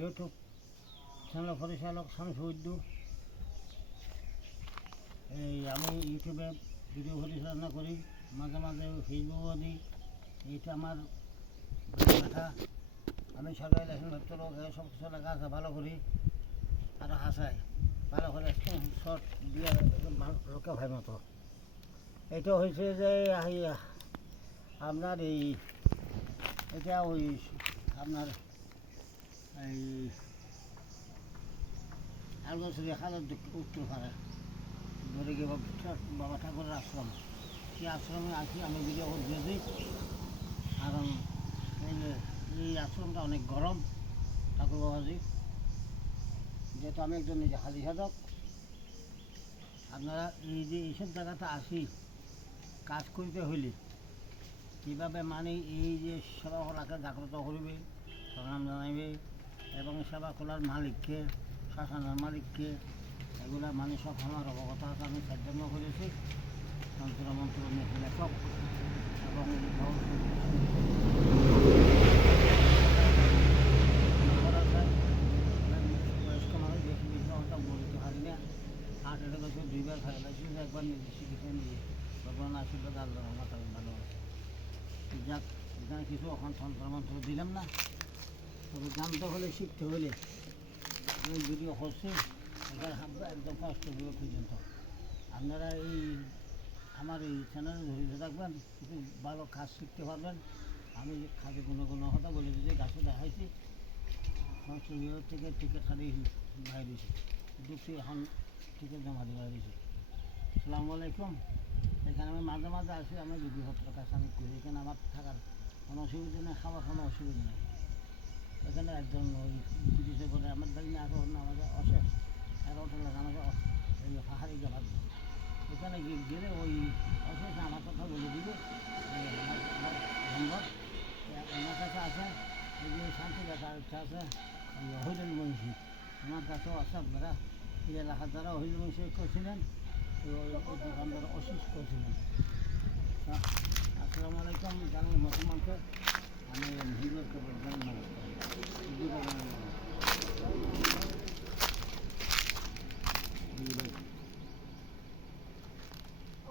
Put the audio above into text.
YouTube channel পরিচালক শামসুদ্দু এই আমি ইউটিউবে ভিডিও পরিচালনা করি, মাঝে মাঝে ফেসবুকও দিই। এইটা আমার লেখা আমি লাইসেন্স ধরতে লোক সব কিছু লেখা আছে, ভালো করি। আর হাসাই ভালো করে শর্ট দিয়ে লোকে ভাই মতো। এটা হয়েছে যে আপনার এই, এটা ওই আপনার এই আলগছড়ি খালের উত্তর পাড়ে ধরে গিয়ে বাবা- ঠাকুরের আশ্রম সেই আশ্রমে আছি আমি ভিডিও করে কারণ এই আশ্রমটা অনেক গরম ঠাকুর বাবাজি যেহেতু আমি একজন নিজে হাজি সাধক আপনারা এই যে এইসব জায়গাতে আসি, কাজ করতে হইলে, কীভাবে মানে এই যে সেবা কলাকে জাগ্রত করবে, প্রণাম জানাইবে। এবং সেবা কলার মালিককে, শাসনের মালিককে, এগুলা মানে সব আমার অবগত আছে, আমি সাহায্য করেছি। তন্ত্র মন্ত্র লেখক এবং কিছু এখন তন্ত্র মন্ত্র দিলাম না। তবে জানতে হলে শিখতে হলে আমি ভিডিও এখানে হামরা একদম কষ্ট হবে পর্যন্ত। আপনারা এই আমার এই চ্যানেলে ধৈর্য থাকবেন কিছু ভালো কাজ শিখতে পারবেন। আমি কাজে কোনো কোনো কথা বলে দিতে গাছে দেখাইছি। বিভাগ থেকে টিকিট খালি বাইরে দিয়েছি। ঢুকছি এখন টিকিট জমা দিয়ে বাইরে দিয়েছি। আসসালামু আলাইকুম। এখানে আমি মাঝে মাঝে আসি, আমি বিধিপত্র কাজ আমি করি, এখানে আমার থাকার কোনো অসুবিধা নেই খাওয়ার কোনো অসুবিধা নেই। এখানে একজন ওই পুলিশে বলে, আমার বাড়ি না এখন আমাকে অশেষ এগারোটা লাগে আমাকে এই পাহাড়ি যাবার গিয়ে গেলে ওই অশেষ আমার কথা বলে এই আমার আমার কাছে আছে, এই যে শান্তি দেখা ইচ্ছা আছে হইলেন বংশী। আমার কাছেও আছে আপনারা এই এলাকার দ্বারা হইল বংশী করছিলেন দোকানদার অশিস করছিলেন আসসালামু আলাইকুম জানাই আমি